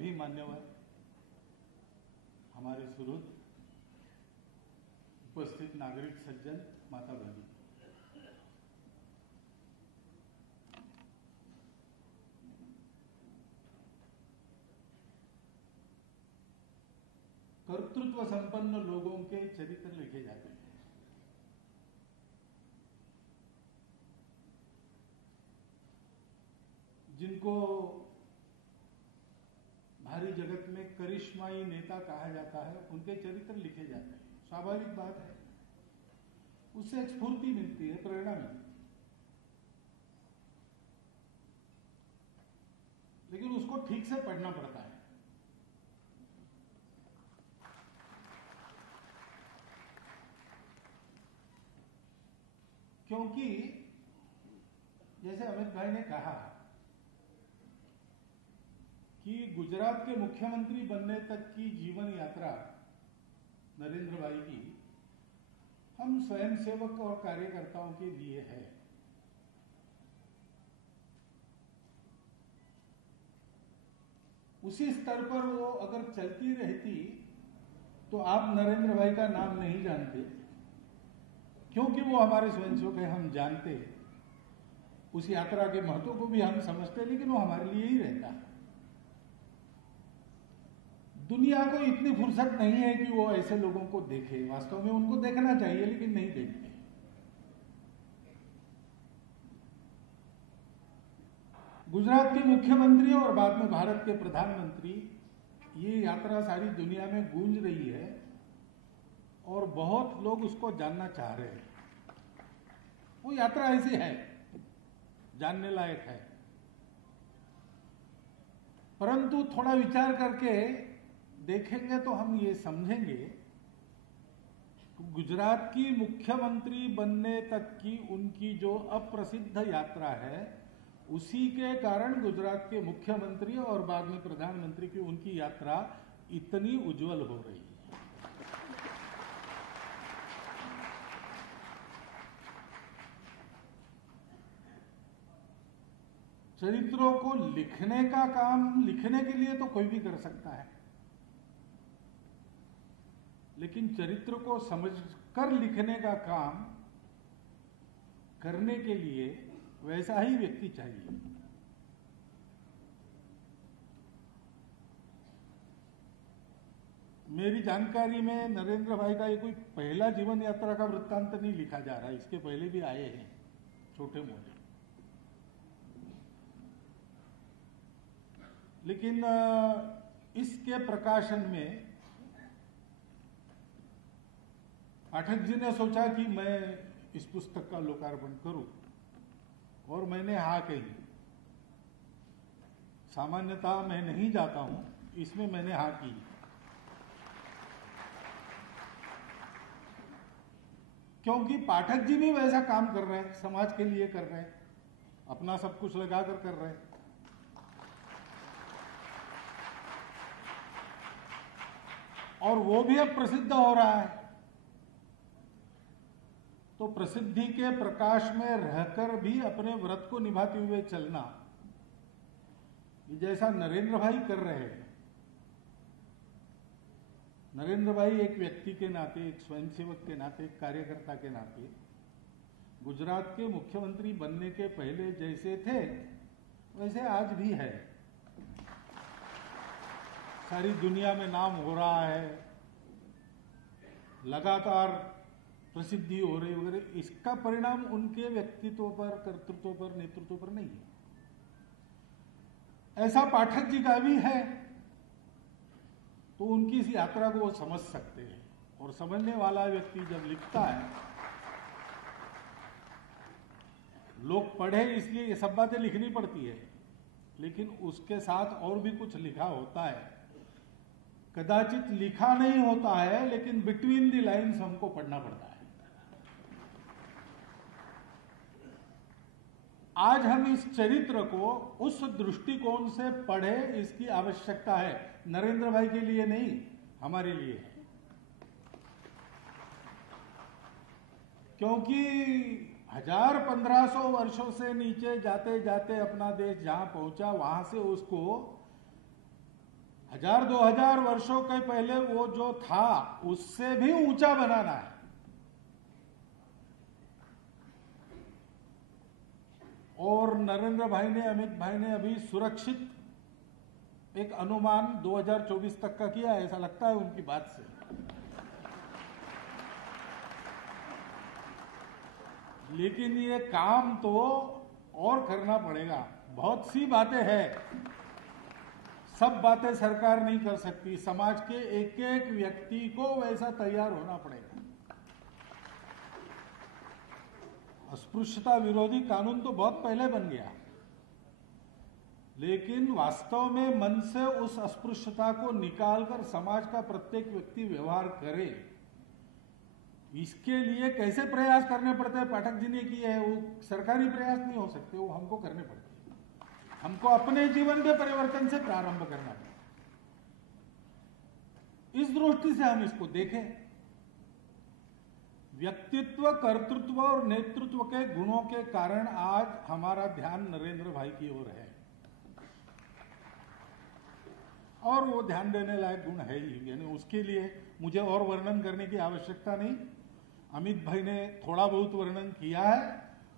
सभी मान्यवर, हमारे सुहृद, उपस्थित नागरिक सज्जन, माता बहनी, कर्तृत्व संपन्न लोगों के चरित्र लिखे जाते हैं। जिनको भारी जगत में करिश्माई नेता कहा जाता है, उनके चरित्र लिखे जाते हैं। स्वाभाविक बात है, उससे एक स्फूर्ति मिलती है, प्रेरणा मिलती है, लेकिन उसको ठीक से पढ़ना पड़ता है। क्योंकि जैसे अमित भाई ने कहा कि गुजरात के मुख्यमंत्री बनने तक की जीवन यात्रा नरेंद्र भाई की हम स्वयंसेवक और कार्यकर्ताओं के लिए है। उसी स्तर पर वो अगर चलती रहती तो आप नरेंद्र भाई का नाम नहीं जानते, क्योंकि वो हमारे स्वयंसेवक है, हम जानते, उस यात्रा के महत्व को भी हम समझते, लेकिन वो हमारे लिए ही रहता है। दुनिया को इतनी फुर्सत नहीं है कि वो ऐसे लोगों को देखे। वास्तव में उनको देखना चाहिए, लेकिन नहीं देखते। गुजरात के मुख्यमंत्री और बाद में भारत के प्रधानमंत्री, ये यात्रा सारी दुनिया में गूंज रही है और बहुत लोग उसको जानना चाह रहे हैं। वो यात्रा ऐसी है, जानने लायक है, परंतु थोड़ा विचार करके देखेंगे तो हम ये समझेंगे गुजरात की मुख्यमंत्री बनने तक की उनकी जो अप्रसिद्ध यात्रा है, उसी के कारण गुजरात के मुख्यमंत्री और बाद में प्रधानमंत्री की उनकी यात्रा इतनी उज्जवल हो रही है। चरित्रों को लिखने का काम, लिखने के लिए तो कोई भी कर सकता है, लेकिन चरित्र को समझकर लिखने का काम करने के लिए वैसा ही व्यक्ति चाहिए। मेरी जानकारी में नरेंद्र भाई का ये कोई पहला जीवन यात्रा का वृत्तांत नहीं लिखा जा रहा है, इसके पहले भी आए हैं छोटे मोटे। लेकिन इसके प्रकाशन में पाठक जी ने सोचा कि मैं इस पुस्तक का लोकार्पण करूं, और मैंने हाँ कही। सामान्यतः मैं नहीं जाता हूं, इसमें मैंने हाँ की, क्योंकि पाठक जी भी वैसा काम कर रहे हैं, समाज के लिए कर रहे हैं, अपना सब कुछ लगाकर कर रहे हैं। और वो भी अब प्रसिद्ध हो रहा है, तो प्रसिद्धि के प्रकाश में रहकर भी अपने व्रत को निभाते हुए चलना, जैसा नरेंद्र भाई कर रहे हैं। नरेंद्र भाई एक व्यक्ति के नाते, एक स्वयंसेवक के नाते, एक कार्यकर्ता के नाते गुजरात के मुख्यमंत्री बनने के पहले जैसे थे वैसे आज भी है। सारी दुनिया में नाम हो रहा है, लगातार प्रसिद्धि हो रही वगैरह। इसका परिणाम उनके व्यक्तित्व पर, कर्तृत्व पर, नेतृत्व पर नहीं है। ऐसा पाठक जी का भी है, तो उनकी इस यात्रा को वो समझ सकते हैं। और समझने वाला व्यक्ति जब लिखता है, लोग पढ़े इसलिए ये सब बातें लिखनी पड़ती है, लेकिन उसके साथ और भी कुछ लिखा होता है। कदाचित लिखा नहीं होता है, लेकिन बिटवीन द लाइन्स हमको पढ़ना पड़ता है। आज हम इस चरित्र को उस दृष्टिकोण से पढ़े, इसकी आवश्यकता है। नरेंद्र भाई के लिए नहीं, हमारे लिए है। क्योंकि 1000-1500 वर्षों से नीचे जाते जाते अपना देश जहां पहुंचा, वहां से उसको 1000-2000 वर्षों के पहले वो जो था उससे भी ऊंचा बनाना है। और नरेंद्र भाई ने, अमित भाई ने अभी सुरक्षित एक अनुमान 2024 तक का किया है, ऐसा लगता है उनकी बात से। लेकिन ये काम तो और करना पड़ेगा। बहुत सी बातें हैं, सब बातें सरकार नहीं कर सकती। समाज के एक एक व्यक्ति को वैसा तैयार होना पड़ेगा। अस्पृश्यता विरोधी कानून तो बहुत पहले बन गया, लेकिन वास्तव में मन से उस अस्पृश्यता को निकालकर समाज का प्रत्येक व्यक्ति व्यवहार करे, इसके लिए कैसे प्रयास करने पड़ते हैं पाठक जी ने किए हैं। वो सरकारी प्रयास नहीं हो सकते, वो हमको करने पड़ते हैं। हमको अपने जीवन के परिवर्तन से प्रारंभ करना पड़ेगा। इस दृष्टि से हम इसको देखें। व्यक्तित्व, कर्तृत्व और नेतृत्व के गुणों के कारण आज हमारा ध्यान नरेंद्र भाई की ओर है, और वो ध्यान देने लायक गुण है ही। यानी उसके लिए मुझे और वर्णन करने की आवश्यकता नहीं। अमित भाई ने थोड़ा बहुत वर्णन किया है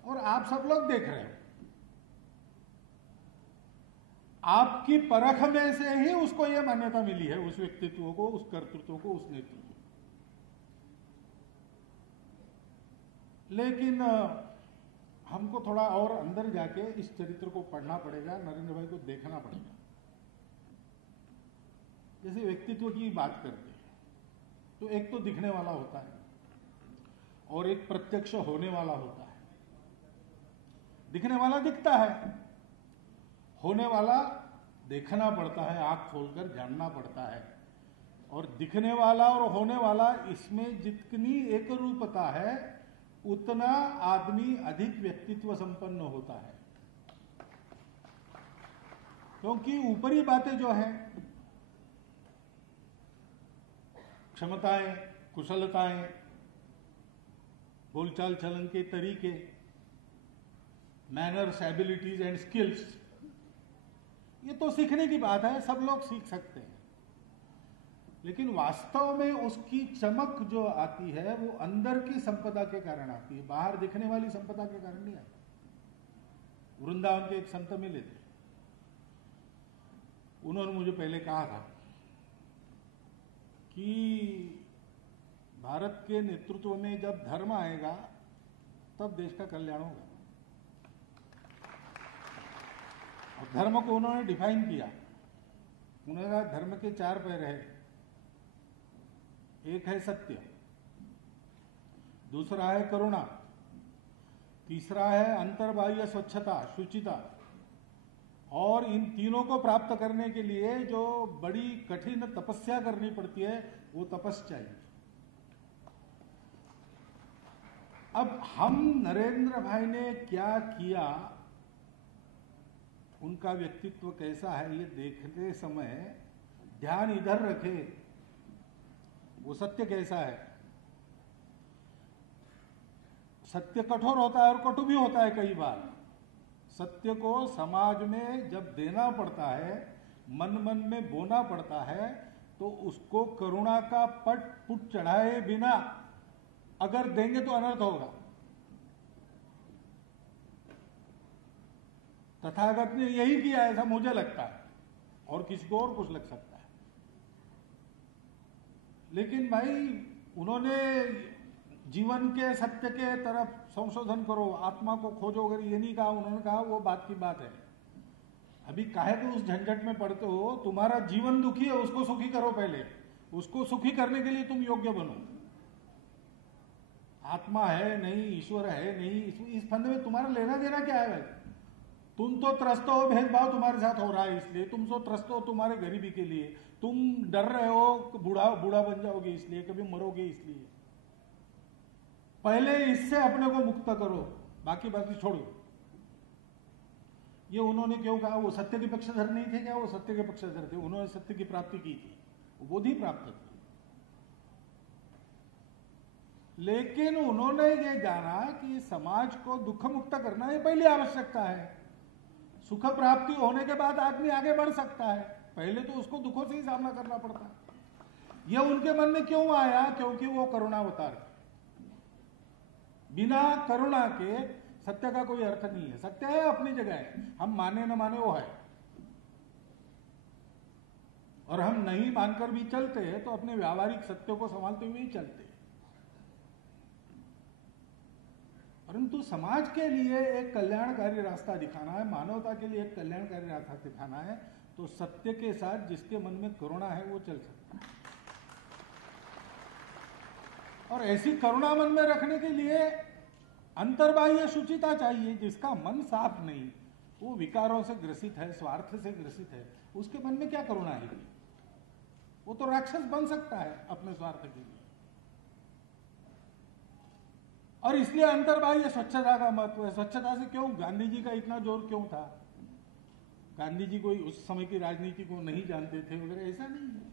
और आप सब लोग देख रहे हैं। आपकी परख में से ही उसको यह मान्यता मिली है, उस व्यक्तित्व को, उस कर्तृत्व को, उस नेतृत्व को। लेकिन हमको थोड़ा और अंदर जाके इस चरित्र को पढ़ना पड़ेगा, नरेंद्र भाई को देखना पड़ेगा। जैसे व्यक्तित्व की बात करते हैं तो एक तो दिखने वाला होता है और एक प्रत्यक्ष होने वाला होता है। दिखने वाला दिखता है, होने वाला देखना पड़ता है, आंख खोलकर जानना पड़ता है। और दिखने वाला और होने वाला, इसमें जितनी एक रूपता है उतना आदमी अधिक व्यक्तित्व संपन्न होता है। क्योंकि ऊपरी बातें जो है, क्षमताएं, कुशलताएं, बोलचाल चलन के तरीके, मैनर्स, एबिलिटीज एंड स्किल्स, ये तो सीखने की बात है, सब लोग सीख सकते हैं। लेकिन वास्तव में उसकी चमक जो आती है वो अंदर की संपदा के कारण आती है, बाहर दिखने वाली संपदा के कारण नहीं आती। वृंदावन के एक संत मिले थे, उन्होंने मुझे पहले कहा था कि भारत के नेतृत्व में जब धर्म आएगा तब देश का कल्याण होगा। और धर्म को उन्होंने डिफाइन किया। उन्होंने कहा धर्म के 4 पैर है। एक है सत्य, दूसरा है करुणा, तीसरा है अंतर्बाह्य स्वच्छता, शुचिता, और इन तीनों को प्राप्त करने के लिए जो बड़ी कठिन तपस्या करनी पड़ती है वो तपस्या चाहिए। अब हम नरेंद्र भाई ने क्या किया, उनका व्यक्तित्व कैसा है, ये देखते समय ध्यान इधर रखें, वो सत्य कैसा है। सत्य कठोर होता है और कटु भी होता है कई बार। सत्य को समाज में जब देना पड़ता है, मन मन में बोना पड़ता है, तो उसको करुणा का पुट चढ़ाए बिना अगर देंगे तो अनर्थ होगा। तथागत ने यही किया, ऐसा मुझे लगता है, और किसी को और कुछ लग सकता है। लेकिन भाई उन्होंने जीवन के सत्य के तरफ संशोधन करो, आत्मा को खोजो, अगर ये नहीं कहा। उन्होंने कहा वो बात की बात है, अभी काहे को उस झंझट में पड़ते हो, तुम्हारा जीवन दुखी है, उसको सुखी करो पहले। उसको सुखी करने के लिए तुम योग्य बनो। आत्मा है नहीं, ईश्वर है नहीं, इस फंदे में तुम्हारा लेना देना क्या है भाई। तुम तो त्रस्त हो, भेदभाव तुम्हारे साथ हो रहा है इसलिए, तुम तो त्रस्त हो तुम्हारे गरीबी के लिए, तुम डर रहे हो बूढ़ा बन जाओगे इसलिए, कभी मरोगे इसलिए। पहले इससे अपने को मुक्त करो, बाकी छोड़ो। ये उन्होंने क्यों कहा? वो सत्य के पक्षधर नहीं थे क्या? वो सत्य के पक्षधर थे, उन्होंने सत्य की प्राप्ति की थी, बोधि प्राप्त की। लेकिन उन्होंने ये जाना कि समाज को दुख मुक्त करना ये पहली आवश्यकता है। सुख प्राप्ति होने के बाद आदमी आगे बढ़ सकता है। पहले तो उसको दुखों से ही सामना करना पड़ता है। यह उनके मन में क्यों आया? क्योंकि वो करुणावतार है। बिना करुणा के सत्य का कोई अर्थ नहीं है। सत्य है, अपनी जगह है, हम माने न माने वो है, और हम नहीं मानकर भी चलते हैं तो अपने व्यावहारिक सत्यों को संभालते हुए ही चलते हैं। परंतु समाज के लिए एक कल्याणकारी रास्ता दिखाना है, मानवता के लिए एक कल्याणकारी रास्ता दिखाना है, तो सत्य के साथ जिसके मन में करुणा है वो चल सकता है। और ऐसी करुणा मन में रखने के लिए अंतर्बाह्य शुचिता चाहिए। जिसका मन साफ नहीं, वो विकारों से ग्रसित है, स्वार्थ से ग्रसित है, उसके मन में क्या करुणा है? वो तो राक्षस बन सकता है अपने स्वार्थ के लिए। और इसलिए अंतर्बाह्य स्वच्छता का महत्व है। स्वच्छता से क्यों गांधी जी का इतना जोर क्यों था? गांधी जी कोई उस समय की राजनीति को नहीं जानते थे वगैरह, ऐसा नहीं है।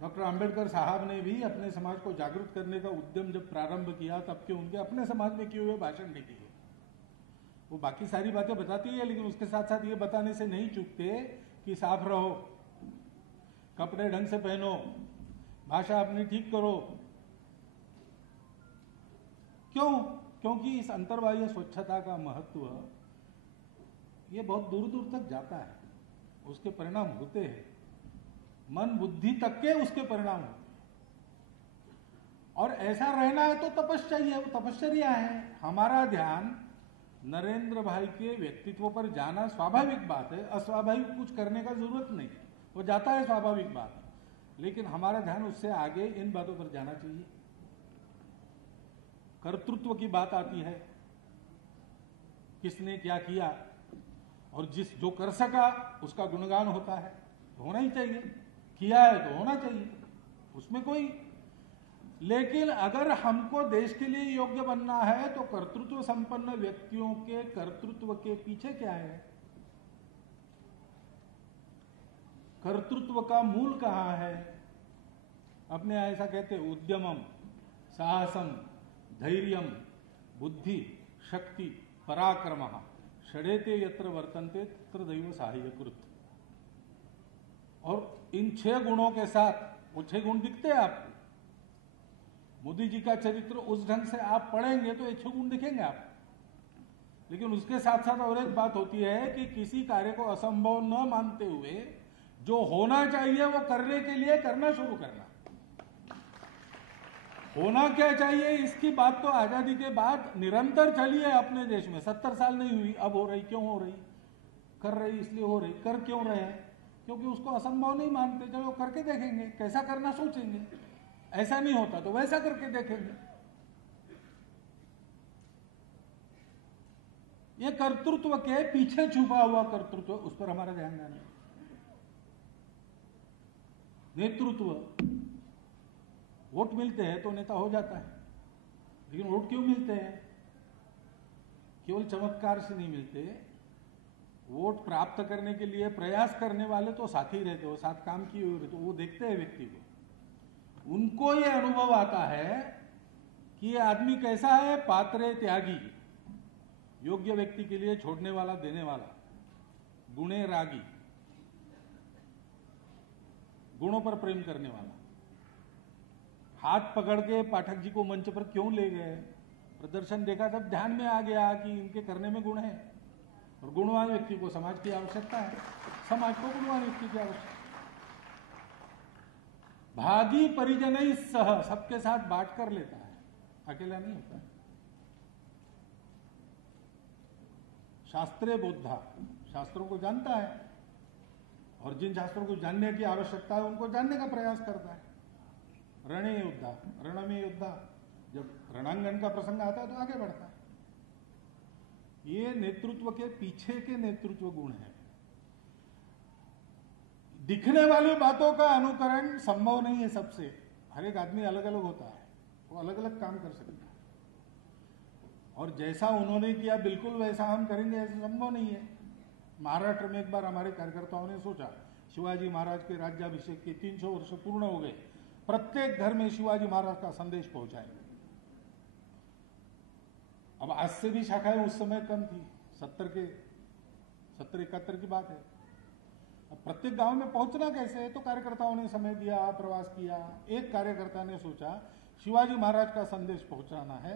डॉक्टर अंबेडकर साहब ने भी अपने समाज को जागरूक करने का उद्यम जब प्रारंभ किया, तब के उनके अपने समाज में किए हुए भाषण नहीं दिए। वो बाकी सारी बातें बताती है, लेकिन उसके साथ साथ ये बताने से नहीं चूकते कि साफ रहो, कपड़े ढंग से पहनो, भाषा अपनी ठीक करो। क्यों? क्योंकि इस अंतर्बाह्य स्वच्छता का महत्व ये बहुत दूर दूर तक जाता है, उसके परिणाम होते हैं, मन बुद्धि तक के उसके परिणाम होते हैं। और ऐसा रहना है तो तपस्या, वो तपश्चर्या है। हमारा ध्यान नरेंद्र भाई के व्यक्तित्व पर जाना स्वाभाविक बात है, अस्वाभाविक कुछ करने का जरूरत नहीं, वो जाता है स्वाभाविक बात है। लेकिन हमारा ध्यान उससे आगे इन बातों पर जाना चाहिए। कर्तृत्व की बात आती है, किसने क्या किया, और जो कर सका उसका गुणगान होता है, होना ही चाहिए। किया है तो होना चाहिए, उसमें कोई। लेकिन अगर हमको देश के लिए योग्य बनना है तो कर्तृत्व संपन्न व्यक्तियों के कर्तृत्व के पीछे क्या है? कर्तृत्व का मूल कहां है? अपने ऐसा कहते उद्यमम, साहसम, धैर्यम, बुद्धि, शक्ति, पराक्रम, षडेते यत्र वर्तन्ते तत्र दैव सहायकृत। और इन 6 गुणों के साथ, वो 6 गुण दिखते हैं आपको। मोदी जी का चरित्र उस ढंग से आप पढ़ेंगे तो ये 6 गुण दिखेंगे आपको। लेकिन उसके साथ साथ और एक बात होती है कि किसी कार्य को असंभव न मानते हुए जो होना चाहिए वो करने के लिए करना शुरू करना। होना क्या चाहिए, इसकी बात तो आजादी के बाद निरंतर चली है अपने देश में। 70 साल नहीं हुई, अब हो रही। क्यों हो रही? कर रही इसलिए हो रही। कर क्यों रहे हैं? क्योंकि उसको असंभव नहीं मानते। चलो करके देखेंगे, कैसा करना सोचेंगे, ऐसा नहीं होता तो वैसा करके देखेंगे। ये कर्तृत्व के पीछे छुपा हुआ कर्तृत्व, उस पर हमारा ध्यान देना है। नेतृत्व, वोट मिलते हैं तो नेता हो जाता है, लेकिन वोट क्यों मिलते हैं? केवल चमत्कार से नहीं मिलते। वोट प्राप्त करने के लिए प्रयास करने वाले तो साथी रहते, वो साथ काम किए हुए रहते, वो देखते हैं व्यक्ति को। उनको ये अनुभव आता है कि ये आदमी कैसा है, पात्रे त्यागी, योग्य व्यक्ति के लिए छोड़ने वाला, देने वाला, गुणे रागी, गुणों पर प्रेम करने वाला। हाथ पकड़ के पाठक जी को मंच पर क्यों ले गए? प्रदर्शन देखा तब ध्यान में आ गया कि इनके करने में गुण है, और गुणवान व्यक्ति को समाज की आवश्यकता है, समाज को गुणवान व्यक्ति की आवश्यकता। भागी परिजन ही सह, सबके साथ बांट कर लेता है, अकेला नहीं होता। शास्त्रे बोधा, शास्त्रों को जानता है, और जिन शास्त्रों को जानने की आवश्यकता है उनको जानने का प्रयास करता है। रणे योद्धा, रण में योद्धा, जब रणांगन का प्रसंग आता है तो आगे बढ़ता है। ये नेतृत्व के पीछे के नेतृत्व गुण है। दिखने वाली बातों का अनुकरण संभव नहीं है सबसे। हर एक आदमी अलग अलग होता है, वो अलग अलग काम कर सकता है, और जैसा उन्होंने किया बिल्कुल वैसा हम करेंगे ऐसा संभव नहीं है। महाराष्ट्र में एक बार हमारे कार्यकर्ताओं ने सोचा, शिवाजी महाराज के राज्याभिषेक के 300 वर्ष पूर्ण हो गए, प्रत्येक घर में शिवाजी महाराज का संदेश पहुंचाएंगे। अब आज से भी शाखाएं उस समय कम थी, 70-71 की बात है। अब प्रत्येक गांव में पहुंचना कैसे है, तो कार्यकर्ताओं ने समय दिया, प्रवास किया। एक कार्यकर्ता ने सोचा शिवाजी महाराज का संदेश पहुंचाना है,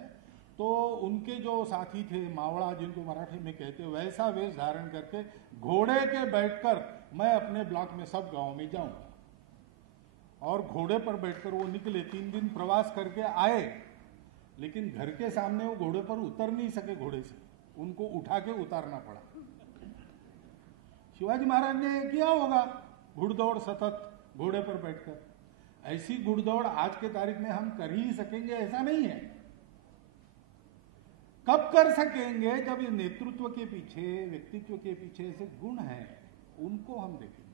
तो उनके जो साथी थे मावड़ा, जिनको मराठी में कहते, वैसा वेश धारण करके घोड़े के बैठकर मैं अपने ब्लॉक में सब गांव में जाऊंगा। और घोड़े पर बैठकर वो निकले, 3 दिन प्रवास करके आए, लेकिन घर के सामने वो घोड़े पर उतर नहीं सके, घोड़े से उनको उठा के उतारना पड़ा। शिवाजी महाराज ने किया होगा घुड़दौड़ सतत घोड़े पर बैठकर। ऐसी घुड़दौड़ आज के तारीख में हम कर ही सकेंगे ऐसा नहीं है। कब कर सकेंगे, जब ये नेतृत्व के पीछे, व्यक्तित्व के पीछे ऐसे गुण हैं, उनको हम देखेंगे।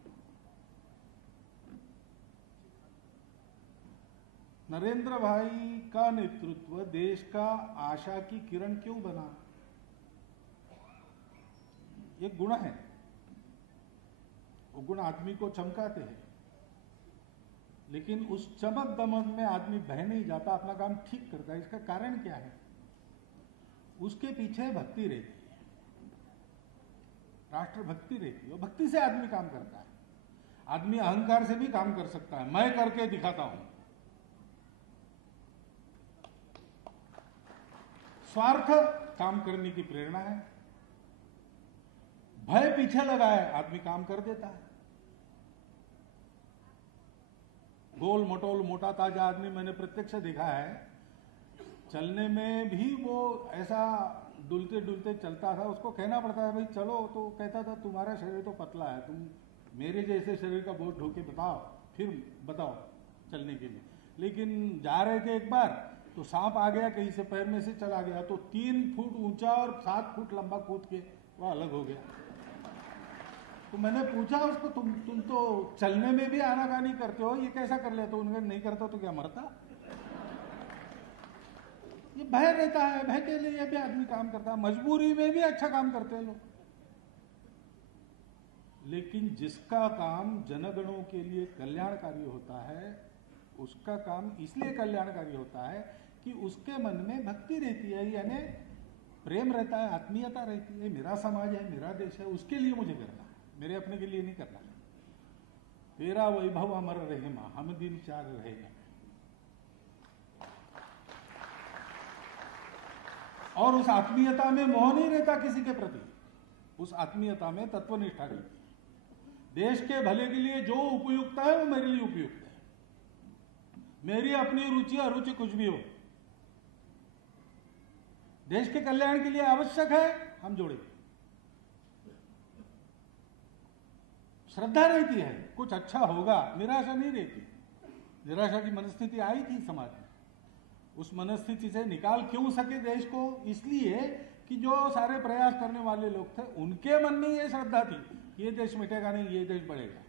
नरेंद्र भाई का नेतृत्व देश का आशा की किरण क्यों बना? ये गुण है, वो गुण आदमी को चमकाते हैं, लेकिन उस चमक दमक में आदमी बह नहीं जाता, अपना काम ठीक करता है। इसका कारण क्या है? उसके पीछे भक्ति रहती है, राष्ट्र भक्ति रहती है, और भक्ति से आदमी काम करता है। आदमी अहंकार से भी काम कर सकता है, मैं करके दिखाता हूं। स्वार्थ काम करने की प्रेरणा है, भय पीछे लगा है, आदमी काम कर देता है। गोल मटोल मोटा ताजा आदमी मैंने प्रत्यक्ष देखा है, चलने में भी वो ऐसा डुलते डुलते चलता था, उसको कहना पड़ता है भाई चलो, तो कहता था तुम्हारा शरीर तो पतला है, तुम मेरे जैसे शरीर का बोझ ढो के बताओ, फिर बताओ चलने के लिए। लेकिन जा रहे थे एक बार, तो सांप आ गया कहीं से, पैर में से चला गया, तो 3 फुट ऊंचा और 7 फुट लंबा कूद के वो अलग हो गया। तो मैंने पूछा उसको, तुम तो चलने में भी आनाकानी करते हो, ये कैसा कर लिया? तो उन्होंने नहीं करता तो क्या मरता? ये भय रहता है, भय के लिए भी आदमी काम करता है, मजबूरी में भी अच्छा काम करते हैं लोग। लेकिन जिसका काम जनगणों के लिए कल्याणकारी होता है, उसका काम इसलिए कल्याणकारी होता है कि उसके मन में भक्ति रहती है, यानी प्रेम रहता है, आत्मीयता रहती है। मेरा समाज है, मेरा देश है, उसके लिए मुझे करना है, मेरे अपने के लिए नहीं करना। तेरा वैभव अमर रहे मां, हम दिन 4 रहेगा। और उस आत्मीयता में मोह नहीं रहता किसी के प्रति, उस आत्मीयता में तत्वनिष्ठा रहती है। देश के भले के लिए जो उपयुक्त है वो मेरे लिए उपयुक्त है, मेरी अपनी रुचि अरुचि कुछ भी हो, देश के कल्याण के लिए आवश्यक है, हम जोड़ेंगे। श्रद्धा रहती है, कुछ अच्छा होगा, निराशा नहीं रहती। निराशा की मनस्थिति आई थी समाज में, उस मनस्थिति से निकाल क्यों सके देश को? इसलिए कि जो सारे प्रयास करने वाले लोग थे, उनके मन में ये श्रद्धा थी, ये देश मिटेगा नहीं, ये देश बढ़ेगा।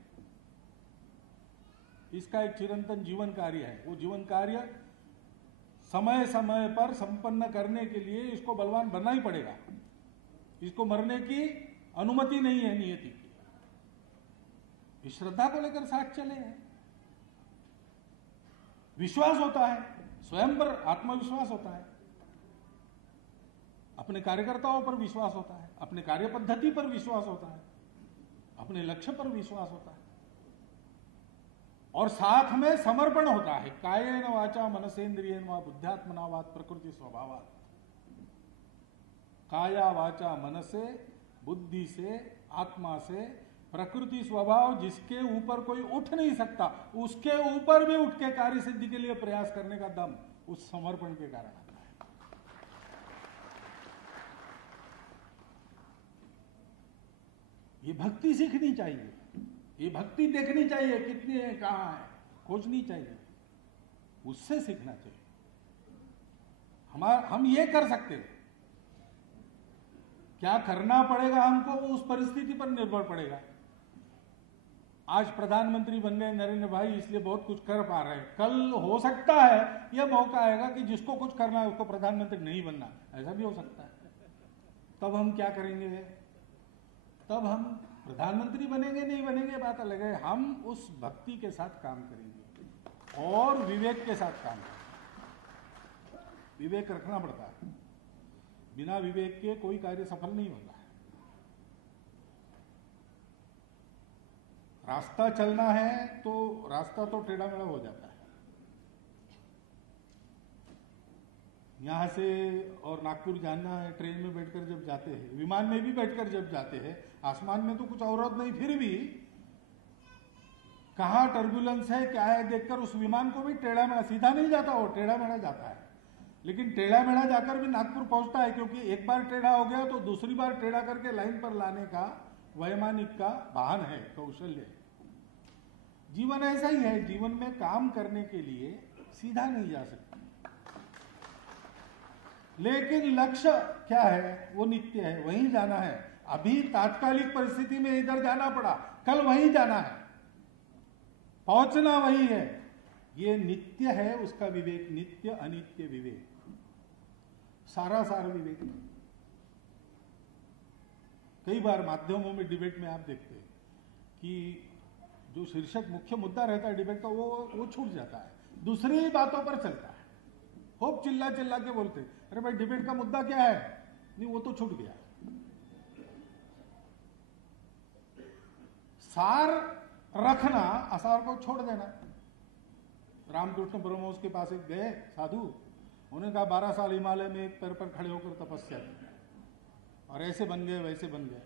इसका एक चिरंतन जीवन कार्य है। वो जीवन कार्य समय समय पर संपन्न करने के लिए इसको बलवान बनना ही पड़ेगा। इसको मरने की अनुमति नहीं है नियति की। इस श्रद्धा को लेकर साथ चले हैं। विश्वास होता है, स्वयं पर आत्मविश्वास होता है, अपने कार्यकर्ताओं पर विश्वास होता है, अपने कार्य पद्धति पर विश्वास होता है, अपने लक्ष्य पर विश्वास होता है, और साथ में समर्पण होता है। कायेन वाचा मनसेन्द्रियेण वा बुद्ध्यात्मना वा प्रकृति स्वभावात्। काया वाचा मन से, बुद्धि से, आत्मा से, प्रकृति स्वभाव जिसके ऊपर कोई उठ नहीं सकता, उसके ऊपर भी उठ के कार्य सिद्धि के लिए प्रयास करने का दम उस समर्पण के कारण आता है। ये भक्ति सीखनी चाहिए, ये भक्ति देखनी चाहिए, कितनी है, कहां है, खोजनी चाहिए, उससे सीखना चाहिए। हम ये कर सकते हैं। क्या करना पड़ेगा हमको, वो उस परिस्थिति पर निर्भर पड़ेगा। आज प्रधानमंत्री बन गए नरेंद्र भाई, इसलिए बहुत कुछ कर पा रहे हैं। कल हो सकता है यह मौका आएगा कि जिसको कुछ करना है उसको प्रधानमंत्री नहीं बनना, ऐसा भी हो सकता है। तब हम क्या करेंगे? तब हम प्रधानमंत्री बनेंगे नहीं बनेंगे बात अलग है। हम उस भक्ति के साथ काम करेंगे और विवेक के साथ काम करेंगे। विवेक रखना पड़ता है, बिना विवेक के कोई कार्य सफल नहीं होता है। रास्ता चलना है तो रास्ता तो टेढ़ा मेढ़ा हो जाता है। यहाँ से और नागपुर जाना है, ट्रेन में बैठकर जब जाते हैं, विमान में भी बैठकर जब जाते हैं, आसमान में तो कुछ अवरोध नहीं, फिर भी कहाँ टर्बुलेंस है क्या है देखकर उस विमान को भी टेढ़ा मेढ़ा, सीधा नहीं जाता, वो टेढ़ा मेढ़ा जाता है। लेकिन टेढ़ा मेढ़ा जाकर भी नागपुर पहुंचता है, क्योंकि एक बार टेढ़ा हो गया तो दूसरी बार टेढ़ा करके लाइन पर लाने का वैमानिक का वाहन है, कौशल्य है। जीवन ऐसा ही है, जीवन में काम करने के लिए सीधा नहीं जा सकता, लेकिन लक्ष्य क्या है, वो नित्य है, वहीं जाना है। अभी तात्कालिक परिस्थिति में इधर जाना पड़ा, कल वहीं जाना है, पहुंचना वही है। ये नित्य है, उसका विवेक, नित्य अनित्य विवेक, सारा सार विवेक। कई बार माध्यमों में डिबेट में आप देखते हैं कि जो शीर्षक मुख्य मुद्दा रहता है डिबेट का वो छूट जाता है, दूसरी बातों पर चलता है। खूब चिल्ला चिल्ला के बोलते, अरे भाई डिबेट का मुद्दा क्या है, नहीं वो तो छूट गया। सार रखना, असार को छोड़ देना। रामकृष्ण परमहंस के पास एक गए साधु, उन्होंने कहा 12 साल हिमालय में एक पैर पर खड़े होकर तपस्या की और ऐसे बन गए वैसे बन गए,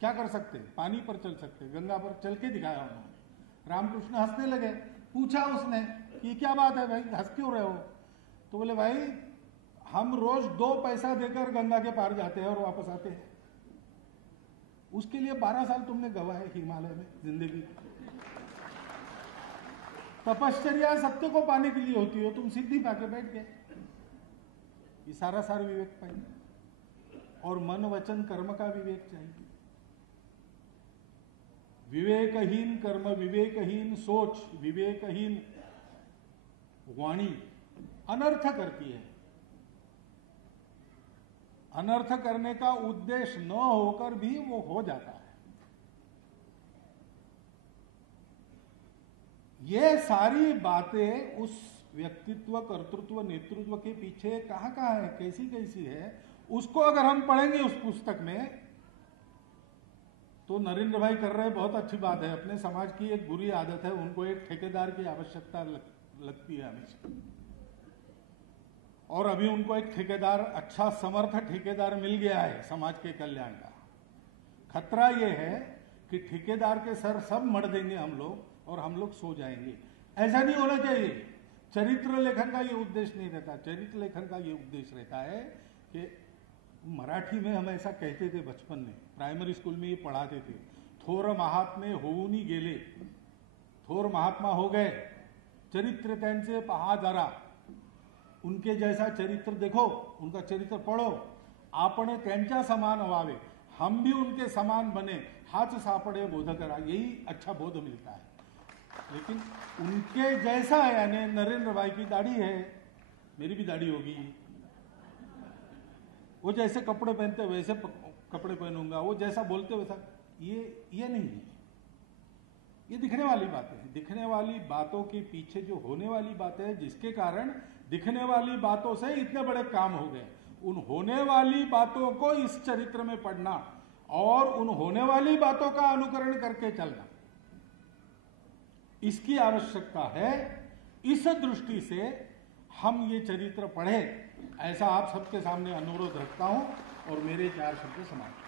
क्या कर सकते, पानी पर चल सकते, गंगा पर चल के दिखाया उन्होंने। रामकृष्ण हंसने लगे, पूछा उसने कि क्या बात है भाई, हंस क्यों रहे हो? तो बोले भाई हम रोज 2 पैसा देकर गंगा के पार जाते हैं और वापस आते हैं, उसके लिए 12 साल तुमने गवाए हिमालय में जिंदगी। तपश्चर्या सत्य को पाने के लिए होती हो, तुम सिद्धि पाके बैठ गए। ये सारा सार विवेक पाइए, और मन वचन कर्म का विवेक चाहिए। विवेकहीन कर्म, विवेकहीन सोच, विवेकहीन वाणी अनर्थ करती है। अनर्थ करने का उद्देश्य न होकर भी वो हो जाता है। ये सारी बातें उस व्यक्तित्व, कर्तृत्व, नेतृत्व के पीछे कहां कहां है, कैसी कैसी है, उसको अगर हम पढ़ेंगे उस पुस्तक में तो नरेंद्र भाई कर रहे बहुत अच्छी बात है। अपने समाज की एक बुरी आदत है, उनको एक ठेकेदार की आवश्यकता लगती है हमेशा, और अभी उनको एक ठेकेदार, अच्छा समर्थ ठेकेदार मिल गया है समाज के कल्याण का। खतरा यह है कि ठेकेदार के सर सब मर देंगे हम लोग और हम लोग सो जाएंगे। ऐसा नहीं होना चाहिए। चरित्र लेखन का ये उद्देश्य नहीं रहता। चरित्र लेखन का ये उद्देश्य रहता है कि मराठी में हम ऐसा कहते थे बचपन में, प्राइमरी स्कूल में ये पढ़ाते थे, थोर महात्मे होऊनी गेले, थोर महात्मा हो गए, चरित्र त्यांचे पहा जरा, उनके जैसा चरित्र देखो, उनका चरित्र पढ़ो, आपण त्यांच्या समान व्हावे, हम भी उनके समान बने, हाच सापडे बोध करा, यही अच्छा बोध मिलता है। लेकिन उनके जैसा है, यानी नरेंद्र भाई की दाढ़ी है, मेरी भी दाढ़ी होगी, वो जैसे कपड़े पहनते वैसे कपड़े पहनूंगा, वो जैसा बोलते वैसा, ये नहीं है। ये दिखने वाली बातें हैं। दिखने वाली बातों के पीछे जो होने वाली बातें हैं, जिसके कारण दिखने वाली बातों से इतने बड़े काम हो गए, उन होने वाली बातों को इस चरित्र में पढ़ना और उन होने वाली बातों का अनुकरण करके चलना, इसकी आवश्यकता है। इस दृष्टि से हम ये चरित्र पढ़े, ऐसा आप सबके सामने अनुरोध रखता हूं और मेरे 4 शब्द समाप्त।